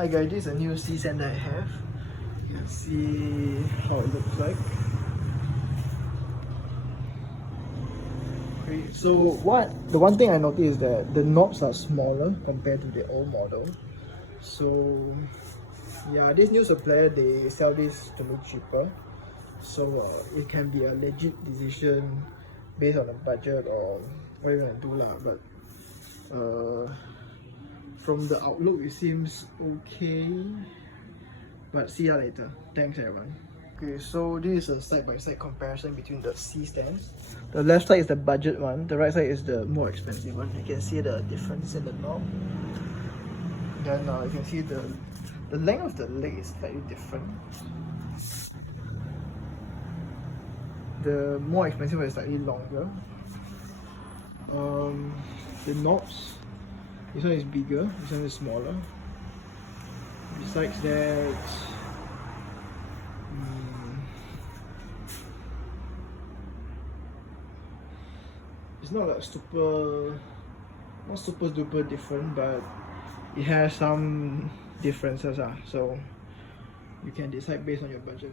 Hi guys, this is a new C-Stand that I have. You can see how it looks like. Okay, so the one thing I noticed is that the knobs are smaller compared to the old model. So yeah, this new supplier, they sell this to me cheaper. So it can be a legit decision based on the budget or what you want to do lah. But from the outlook, it seems okay. But see ya later. Thanks everyone. Okay, so this is a side-by-side comparison between the C-stands. The left side is the budget one, the right side is the more expensive one. You can see the difference in the knob. Then you can see the length of the leg is slightly different. The more expensive one is slightly longer. The knobs, this one is bigger, this one is smaller. Besides that, it's not like not super duper different, but it has some differences, so you can decide based on your budget.